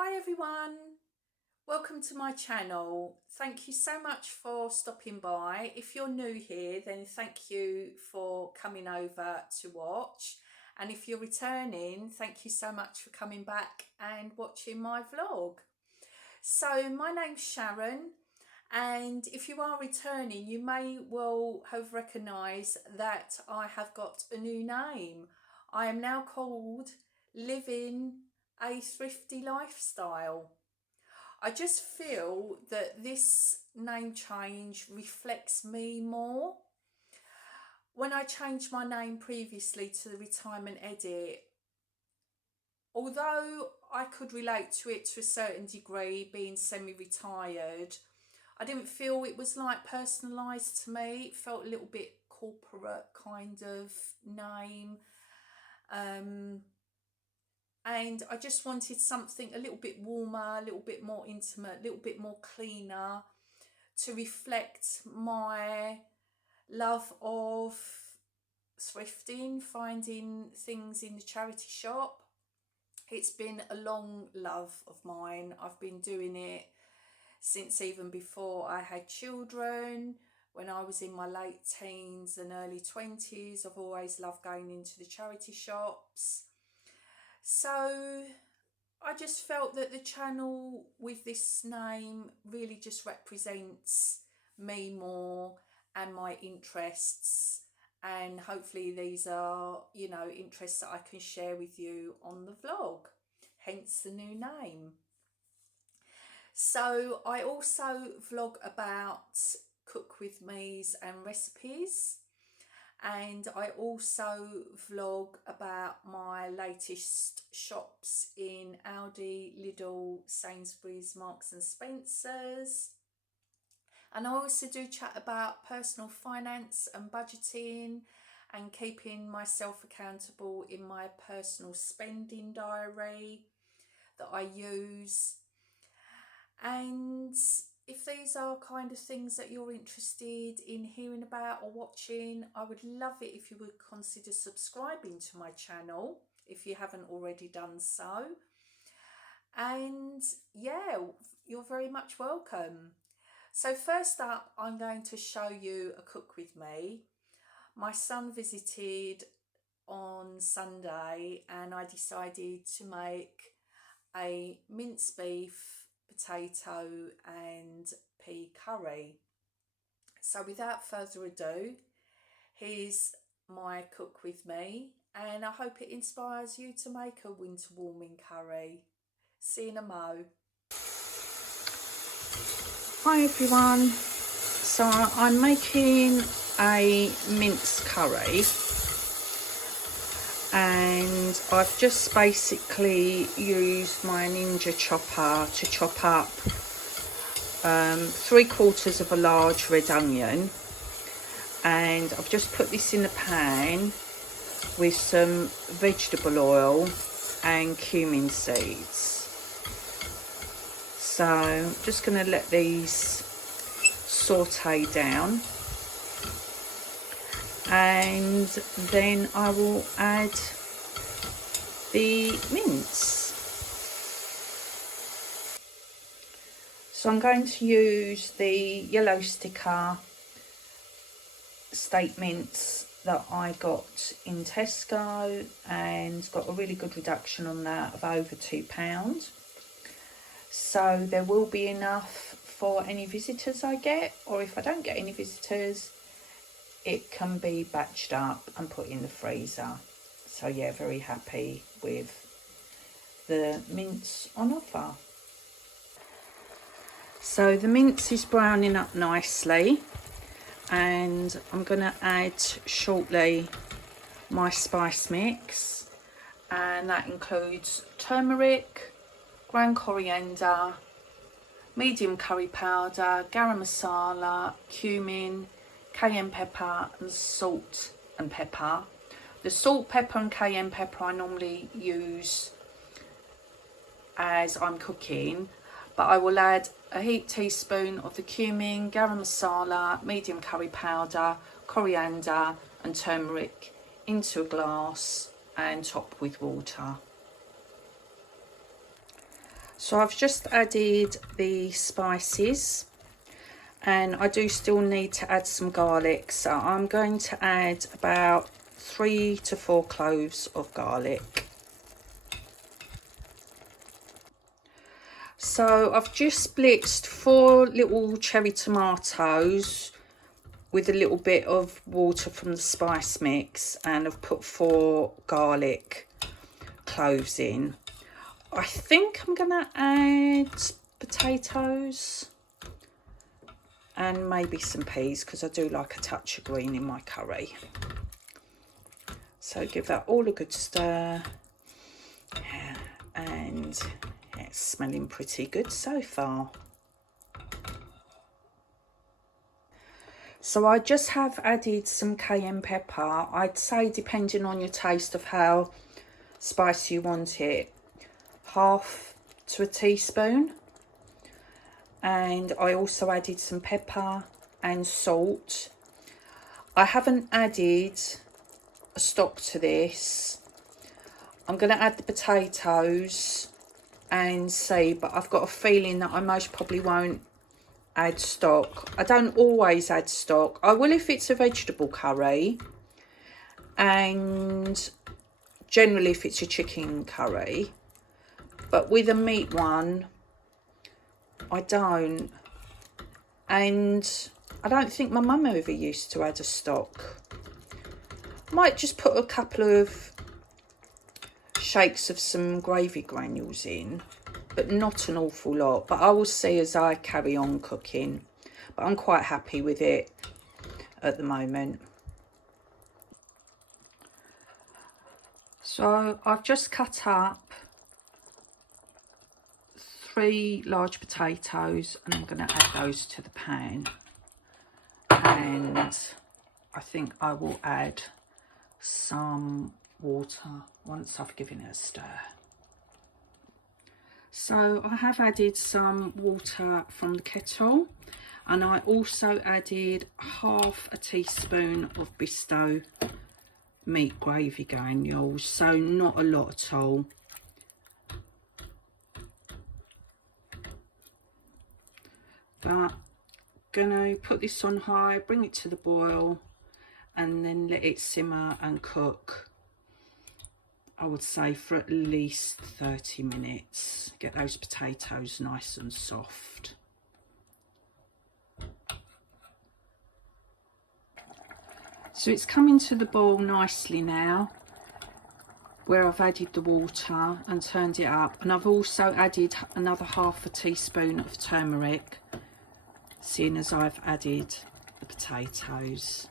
Hi everyone, welcome to my channel. Thank you so much for stopping by. If you're new here, then thank you for coming over to watch. And if you're returning, thank you so much for coming back and watching my vlog. So my name's Sharon, and if you are returning, you may well have recognised that I have got a new name. I am now called Living a Thrifty Lifestyle. I just feel that this name change reflects me more. When I changed my name previously to the Retirement Edit, although I could relate to it to a certain degree, being semi-retired, I didn't feel it was like personalised to me. It felt a little bit corporate kind of name. And I just wanted something a little bit warmer, a little bit more intimate, a little bit more cleaner to reflect my love of thrifting, finding things in the charity shop. It's been a long love of mine. I've been doing it since even before I had children. When I was in my late teens and early 20s, I've always loved going into the charity shops. So I just felt that the channel with this name really just represents me more and my interests, and hopefully these are, interests that I can share with you on the vlog, hence the new name. So I also vlog about cook with me's and recipes, and I also vlog about my latest shops in Aldi, Lidl, Sainsburys, Marks and Spencer's. And I also do chat about personal finance and budgeting and keeping myself accountable in my personal spending diary that I use. And if these are kind of things that you're interested in hearing about or watching, I would love it if you would consider subscribing to my channel if you haven't already done so. And yeah, you're very much welcome. So first up, I'm going to show you a cook with me. My son visited on Sunday and I decided to make a minced beef, potato and pea curry. So without further ado, here's my cook with me, and I hope it inspires you to make a winter warming curry. See you in a mo. Hi everyone, so I'm making a minced curry, and I've just basically used my Ninja chopper to chop up 3/4 of a large red onion, and I've just put this in a pan with some vegetable oil and cumin seeds. So I'm just going to let these saute down, and then I will add the mince. So I'm going to use the yellow sticker steak mince that I got in Tesco, and got a really good reduction on that of over £2. So there will be enough for any visitors I get, or if I don't get any visitors, it can be batched up and put in the freezer. So yeah, very happy with the mince on offer. So the mince is browning up nicely, and I'm going to add shortly my spice mix, and that includes turmeric, ground coriander, medium curry powder, garam masala, cumin, cayenne pepper and salt and pepper. The salt, pepper and cayenne pepper I normally use as I'm cooking, but I will add a heaped teaspoon of the cumin, garam masala, medium curry powder, coriander and turmeric into a glass and top with water. So I've just added the spices, and I do still need to add some garlic, so I'm going to add about 3 to 4 cloves of garlic. So I've just blitzed 4 little cherry tomatoes with a little bit of water from the spice mix, and I've put 4 garlic cloves in. I think I'm gonna add potatoes and maybe some peas, because I do like a touch of green in my curry. So give that all a good stir, and it's smelling pretty good so far. So I just have added some cayenne pepper. I'd say, depending on your taste of how spicy you want it, 1/2 to a teaspoon. And I also added some pepper and salt. I haven't added a stock to this. I'm going to add the potatoes and see, but I've got a feeling that I most probably won't add stock. I don't always add stock. I will if it's a vegetable curry, and generally if it's a chicken curry, but with a meat one I don't. And I don't think my mum ever used to add a stock. Might just put a couple of shakes of some gravy granules in, but not an awful lot. But I will see as I carry on cooking. But I'm quite happy with it at the moment. So I've just cut up 3 large potatoes, and I'm going to add those to the pan. And I think I will add some water once I've given it a stir. So I have added some water from the kettle, and I also added 1/2 a teaspoon of Bisto meat gravy granules, so not a lot at all. But gonna put this on high, bring it to the boil, and then let it simmer and cook, I would say, for at least 30 minutes. Get those potatoes nice and soft. So it's coming to the boil nicely now, where I've added the water and turned it up, and I've also added another 1/2 a teaspoon of turmeric, seeing as I've added the potatoes.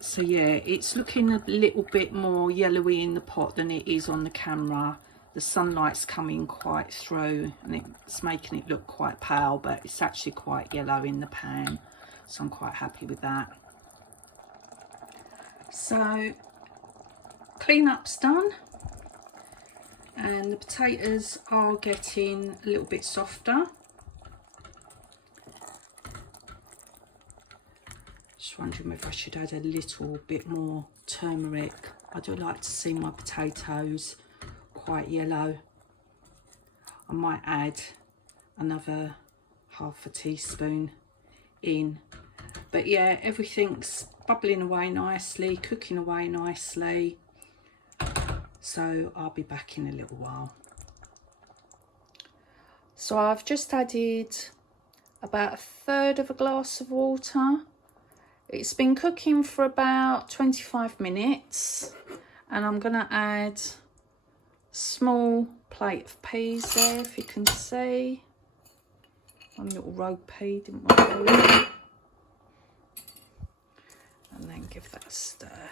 So yeah, it's looking a little bit more yellowy in the pot than it is on the camera. The sunlight's coming quite through and it's making it look quite pale, but it's actually quite yellow in the pan, so I'm quite happy with that. So clean-up's done, and the potatoes are getting a little bit softer. Just wondering if I should add a little bit more turmeric. I do like to see my potatoes quite yellow. I might add another 1/2 a teaspoon in. But yeah, everything's bubbling away nicely, cooking away nicely. So I'll be back in a little while. So I've just added about 1/3 of a glass of water. It's been cooking for about 25 minutes, and I'm going to add a small plate of peas there, if you can see. One little rogue pea, didn't want to do it. And then give that a stir.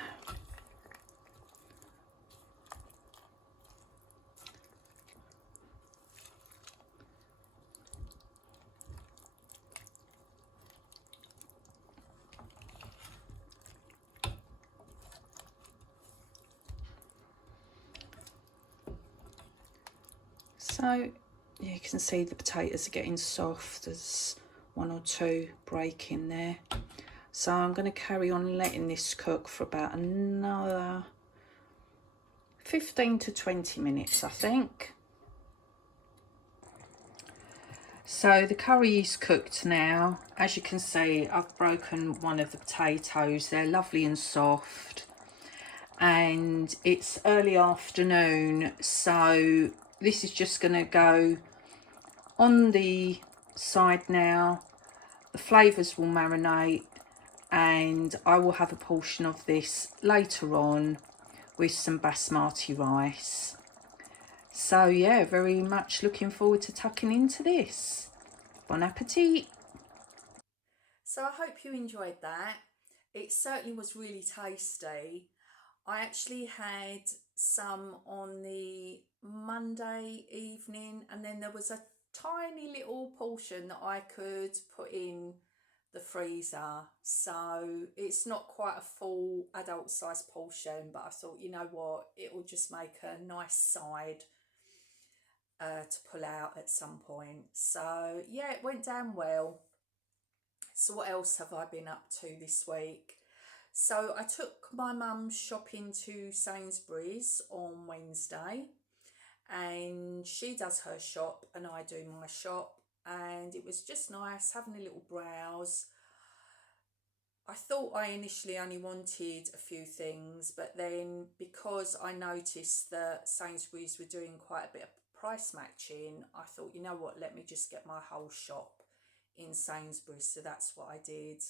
So you can see the potatoes are getting soft. There's 1 or 2 breaking there. So I'm going to carry on letting this cook for about another 15 to 20 minutes, I think. So the curry is cooked now. As you can see, I've broken one of the potatoes. They're lovely and soft. And it's early afternoon, so this is just going to go on the side now. The flavours will marinate, and I will have a portion of this later on with some basmati rice. So yeah, very much looking forward to tucking into this. Bon appetit. So I hope you enjoyed that. It certainly was really tasty. I actually had some on the Monday evening, and then there was a tiny little portion that I could put in the freezer. So it's not quite a full adult size portion, but I thought, you know what, it will just make a nice side to pull out at some point. So yeah, it went down well. So what else have I been up to this week? So I took my mum shopping to Sainsburys on Wednesday, and she does her shop and I do my shop, and it was just nice having a little browse. I thought I initially only wanted a few things, but then because I noticed that Sainsbury's were doing quite a bit of price matching, I thought, you know what, let me just get my whole shop in Sainsbury's. So that's what I did.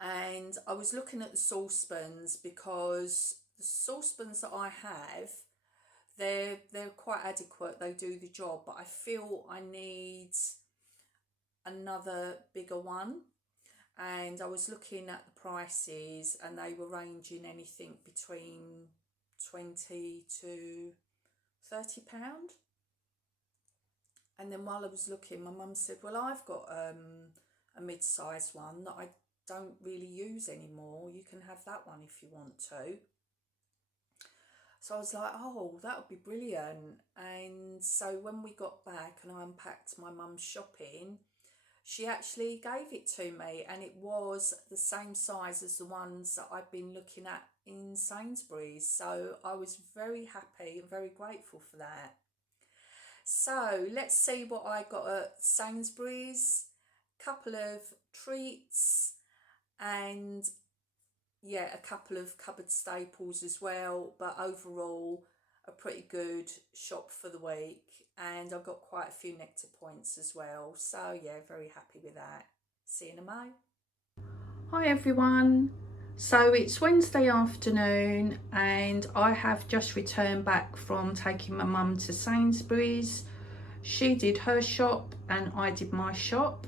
And I was looking at the saucepans, because the saucepans that I have, they're quite adequate, they do the job, but I feel I need another bigger one. And I was looking at the prices, and they were ranging anything between £20 to £30. And then while I was looking, my mum said, well, I've got a mid-sized one that I don't really use anymore. You can have that one if you want to. So I was like, oh, that would be brilliant. And so when we got back and I unpacked my mum's shopping, she actually gave it to me, and it was the same size as the ones that I've been looking at in Sainsbury's. So I was very happy and very grateful for that. So let's see what I got at Sainsbury's. Couple of treats, and yeah, a couple of cupboard staples as well, but overall a pretty good shop for the week. And I've got quite a few nectar points as well, so yeah, very happy with that. See you in a mo. Hi everyone, so it's Wednesday afternoon and I have just returned back from taking my mum to Sainsbury's. She did her shop and I did my shop.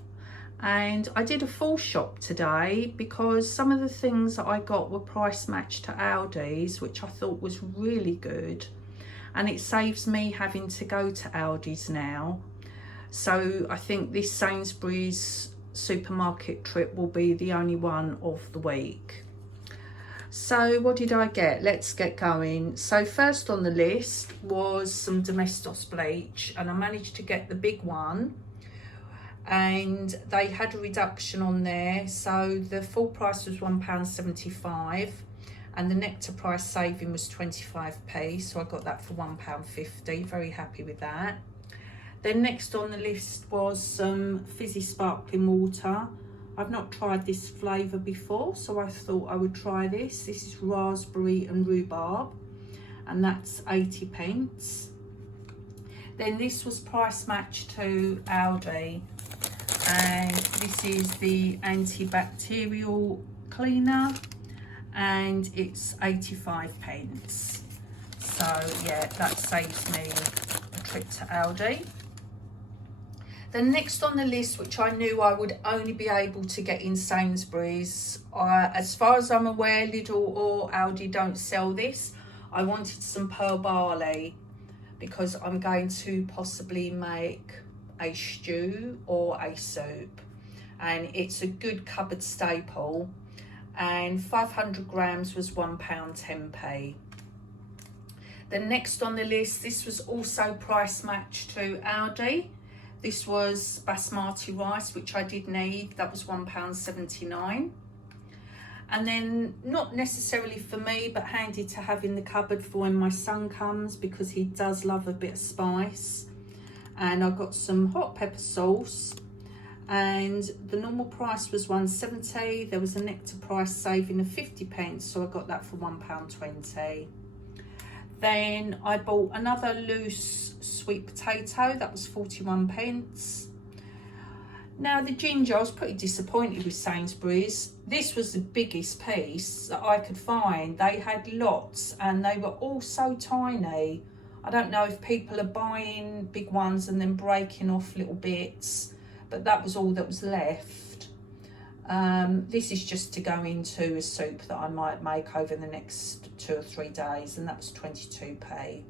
And I did a full shop today because some of the things that I got were price matched to Aldi's, which I thought was really good. And it saves me having to go to Aldi's now. So I think this Sainsbury's supermarket trip will be the only one of the week. So what did I get? Let's get going. So first on the list was some Domestos bleach, and I managed to get the big one. And they had a reduction on there, so the full price was £1.75 and the nectar price saving was 25p, so I got that for £1.50. Very happy with that. Then next on the list was some fizzy sparkling water. I've not tried this flavour before, so I thought I would try this. This is raspberry and rhubarb, and that's 80p. Then this was price matched to Aldi, and this is the antibacterial cleaner, and it's 85p. So yeah, that saves me a trip to Aldi. Then next on the list, which I knew I would only be able to get in Sainsbury's, as far as I'm aware, Lidl or Aldi don't sell this. I wanted some pearl barley because I'm going to possibly make a stew or a soup, and it's a good cupboard staple, and 500 grams was £1.10. Then next on the list, this was also price matched to Aldi. This was basmati rice, which I did need. That was £1.79. And then, not necessarily for me, but handy to have in the cupboard for when my son comes, because he does love a bit of spice. And I got some hot pepper sauce, and the normal price was £1.70. There was a Nectar price saving of 50p, so I got that for £1.20. Then I bought another loose sweet potato, that was 41p. Now the ginger, I was pretty disappointed with Sainsburys. This was the biggest piece that I could find. They had lots and they were all so tiny. I don't know if people are buying big ones and then breaking off little bits, but that was all that was left. This is just to go into a soup that I might make over the next 2 or 3 days, and that was 22p.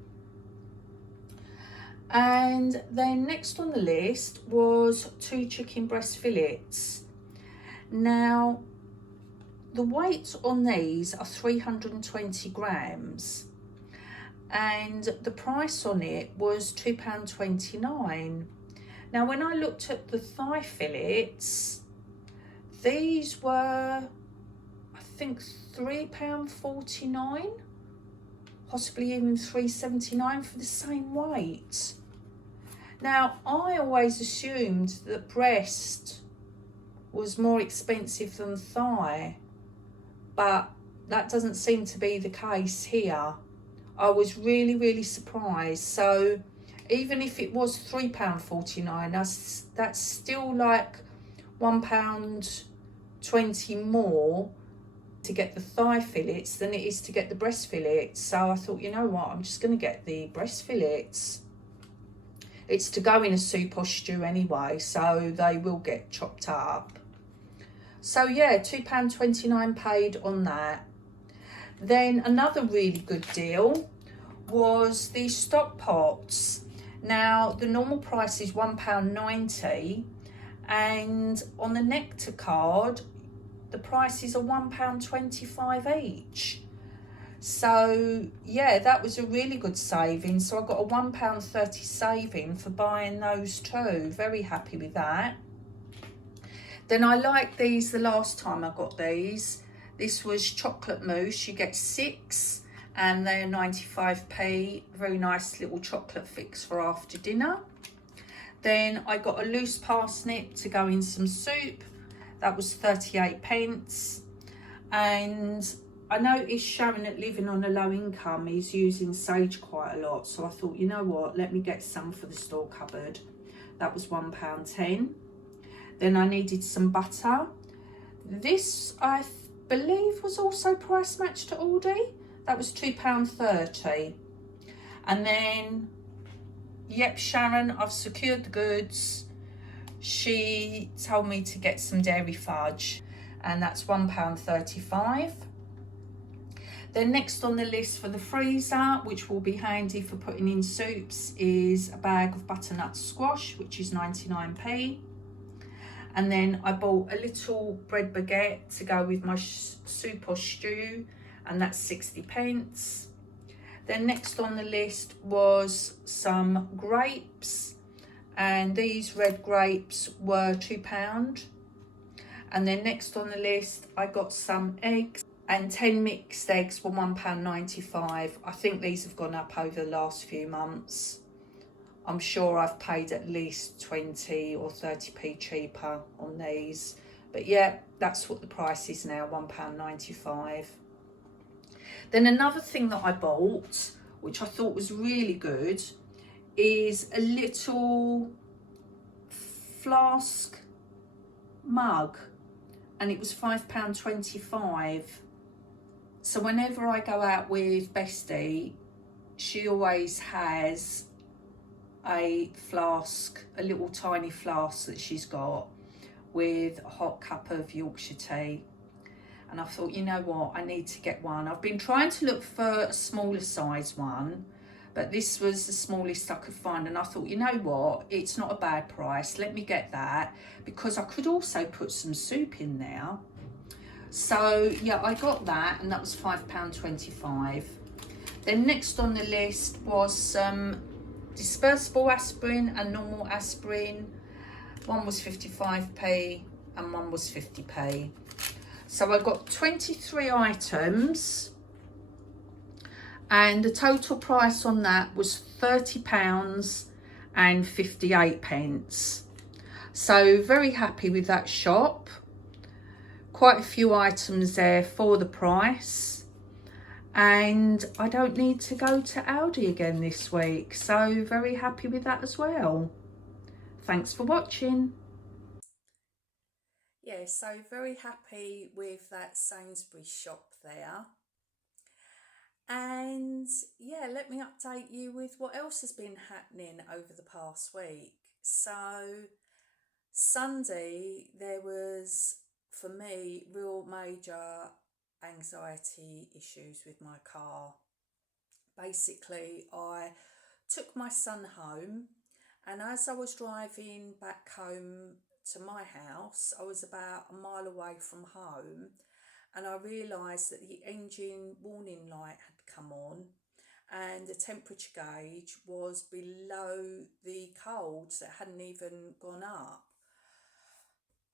And then next on the list was 2 chicken breast fillets. Now, the weight on these are 320 grams. And the price on it was £2.29. Now, when I looked at the thigh fillets, these were, I think, £3.49, possibly even £3.79 for the same weight. Now, I always assumed that breast was more expensive than thigh, but that doesn't seem to be the case here. I was really surprised. So even if it was £3.49, that's still like £1.20 more to get the thigh fillets than it is to get the breast fillets. So I thought, you know what, I'm just going to get the breast fillets. It's to go in a soup or stew anyway, so they will get chopped up. So yeah, £2.29 paid on that. Then another really good deal was the stock pots. Now, the normal price is £1.90, and on the Nectar card, the prices are £1.25 each. So yeah, that was a really good saving. So I got a £1.30 saving for buying those two. Very happy with that. Then I liked these the last time I got these. This was chocolate mousse. You get 6 and they're 95p. Very nice little chocolate fix for after dinner. Then I got a loose parsnip to go in some soup. That was 38p. And I noticed Sharon, at living on a low income, is using sage quite a lot. So I thought, you know what, let me get some for the store cupboard. That was £1.10. Then I needed some butter. This, I believe, was also price matched at Aldi. That was £2.30. And then, yep, Sharon, I've secured the goods. She told me to get some dairy fudge, and that's £1.35. Then next on the list for the freezer, which will be handy for putting in soups, is a bag of butternut squash, which is 99p. And then I bought a little bread baguette to go with my soup or stew, and that's 60p. Then next on the list was some grapes, and these red grapes were £2. And then next on the list, I got some eggs, and 10 mixed eggs were £1.95. I think these have gone up over the last few months. I'm sure I've paid at least 20 or 30p cheaper on these. But yeah, that's what the price is now, £1.95. Then another thing that I bought, which I thought was really good, is a little flask mug, and it was £5.25. So whenever I go out with Bestie, she always has a flask, a little tiny flask that she's got with a hot cup of Yorkshire tea. And I thought, you know what, I need to get one. I've been trying to look for a smaller size one, but this was the smallest I could find. And I thought, you know what, it's not a bad price. Let me get that, because I could also put some soup in there. So yeah, I got that, and that was £5.25. Then next on the list was some dispersible aspirin and normal aspirin. One was 55p and one was 50p. So I got 23 items and the total price on that was £30 and 58 pence. So very happy with that shop. Quite a few items there for the price. And I don't need to go to Aldi again this week. So very happy with that as well. Thanks for watching. Yeah, so very happy with that Sainsbury's shop there. And yeah, let me update you with what else has been happening over the past week. So Sunday, there was, for me, real major anxiety issues with my car. Basically, I took my son home, and as I was driving back home to my house, I was about a mile away from home, and I realised that the engine warning light had come on and the temperature gauge was below the codes that hadn't even gone up.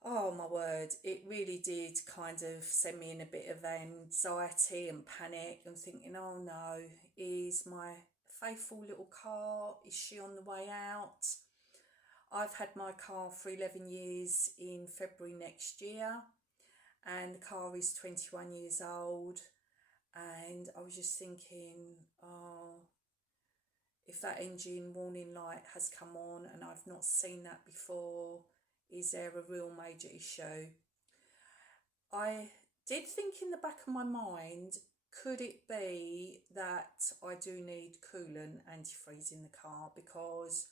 Oh my word, it really did kind of send me in a bit of anxiety and panic and thinking, oh no, is my faithful little car, is she on the way out? I've had my car for 11 years in February next year, and the car is 21 years old. And I was just thinking, oh, if that engine warning light has come on and I've not seen that before, is there a real major issue? I did think in the back of my mind, could it be that I do need coolant antifreeze in the car? Because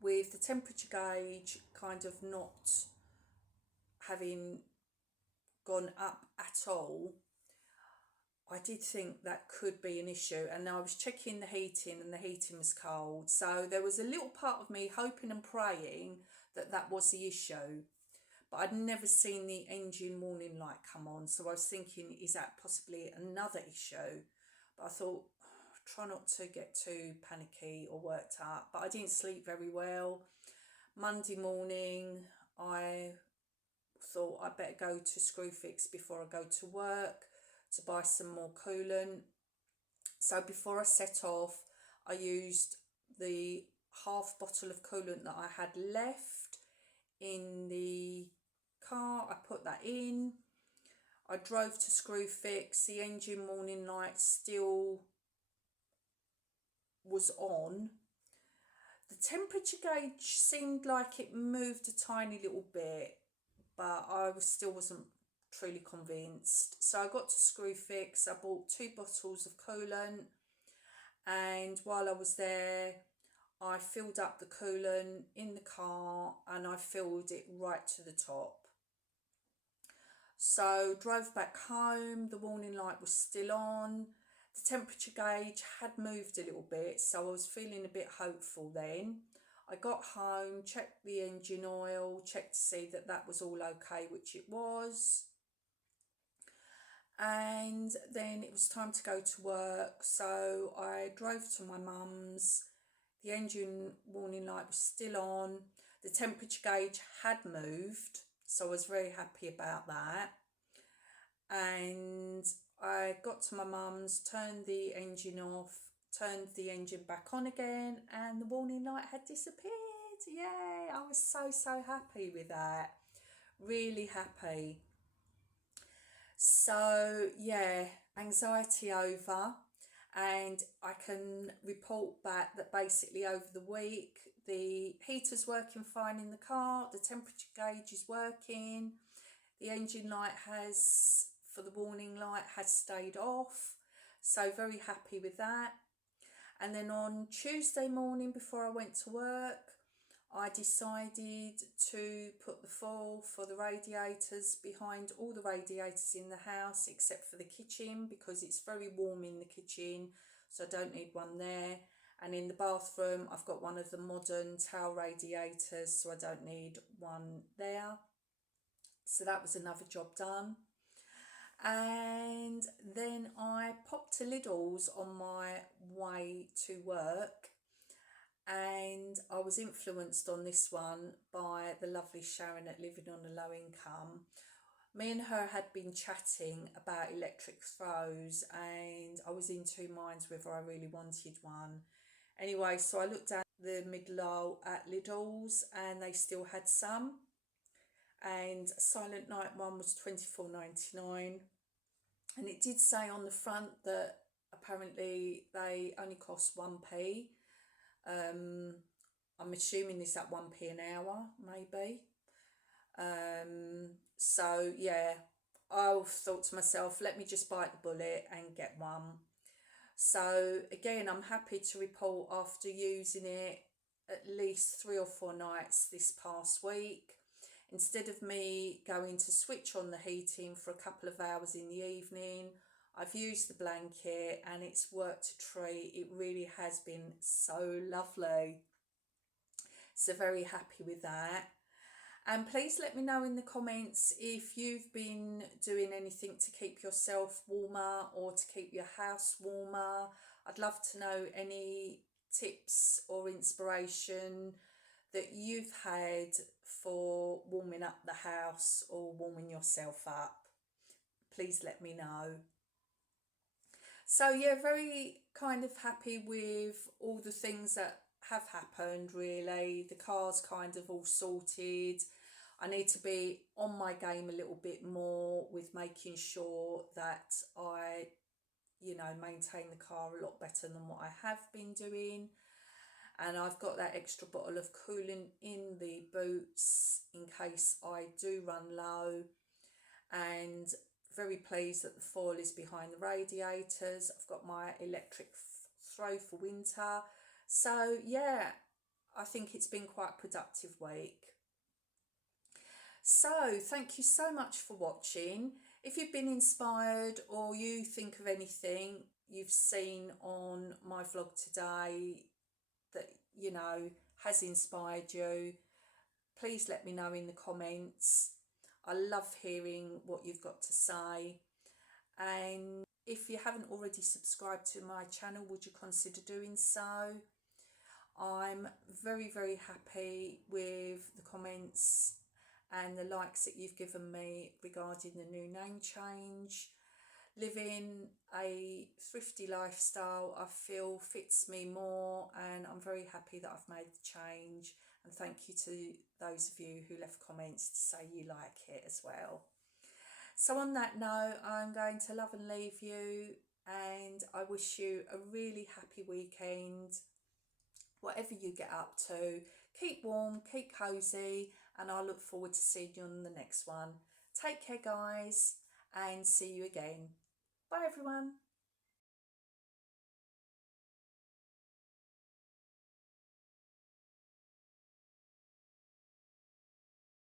with the temperature gauge kind of not having gone up at all, I did think that could be an issue, and I was checking the heating and the heating was cold. So there was a little part of me hoping and praying that that was the issue. But I'd never seen the engine warning light come on. So I was thinking, is that possibly another issue? But I thought, try not to get too panicky or worked up. But I didn't sleep very well. Monday morning, I thought I'd better go to Screwfix before I go to work to buy some more coolant. So before I set off, I used the half bottle of coolant that I had left in the car. I put that in. I drove to Screwfix. The engine warning light still was on. The temperature gauge seemed like it moved a tiny little bit, but I still wasn't truly convinced. So I got to Screwfix. I bought 2 bottles of coolant, and while I was there, I filled up the coolant in the car and I filled it right to the top. So drove back home, the warning light was still on. The temperature gauge had moved a little bit, so I was feeling a bit hopeful then. I got home, checked the engine oil, checked to see that that was all okay, which it was. And then it was time to go to work, so I drove to my mum's. The engine warning light was still on. The temperature gauge had moved, so I was very happy about that. And I got to my mum's, turned the engine off, turned the engine back on again, and the warning light had disappeared. Yay! I was so happy with that. Really happy. So yeah, anxiety over, and I can report back that basically over the week the heater's working fine in the car, the temperature gauge is working, the engine light has, for the warning light, has stayed off, so very happy with that. And then on Tuesday morning before I went to work, I decided to put the foil for the radiators behind all the radiators in the house except for the kitchen, because it's very warm in the kitchen, so I don't need one there. And in the bathroom, I've got one of the modern towel radiators, so I don't need one there. So that was another job done. And then I popped to Lidl's on my way to work, and I was influenced on this one by the lovely Sharon at Living on a Low Income. Me and her had been chatting about electric throws, and I was in two minds whether I really wanted one. Anyway, so I looked at the middle aisle at Lidl's and they still had some. And a Silent Night one was 24.99, and it did say on the front that apparently they only cost 1p. I'm assuming this at 1p an hour, maybe. So yeah, I thought to myself, let me just bite the bullet and get one. So again, I'm happy to report after using it at least 3 or 4 nights this past week, instead of me going to switch on the heating for a couple of hours in the evening, I've used the blanket and it's worked a treat. It really has been so lovely. So very happy with that. And please let me know in the comments if you've been doing anything to keep yourself warmer or to keep your house warmer. I'd love to know any tips or inspiration that you've had for warming up the house or warming yourself up. Please let me know. So yeah, very kind of happy with all the things that have happened really. The car's kind of all sorted. I need to be on my game a little bit more with making sure that I, maintain the car a lot better than what I have been doing. And I've got that extra bottle of coolant in the boots in case I do run low. And very pleased that the foil is behind the radiators. I've got my electric throw for winter. So yeah, I think it's been quite a productive week. So thank you so much for watching. If you've been inspired or you think of anything you've seen on my vlog today that has inspired you, please let me know in the comments. I love hearing what you've got to say. And if you haven't already subscribed to my channel, would you consider doing so? I'm very, very happy with the comments and the likes that you've given me regarding the new name change. Living a thrifty lifestyle, I feel, fits me more, and I'm very happy that I've made the change. And thank you to those of you who left comments to say you like it as well. So on that note, I'm going to love and leave you, and I wish you a really happy weekend. Whatever you get up to, keep warm, keep cosy, and I look forward to seeing you on the next one. Take care, guys, and see you again. Bye, everyone.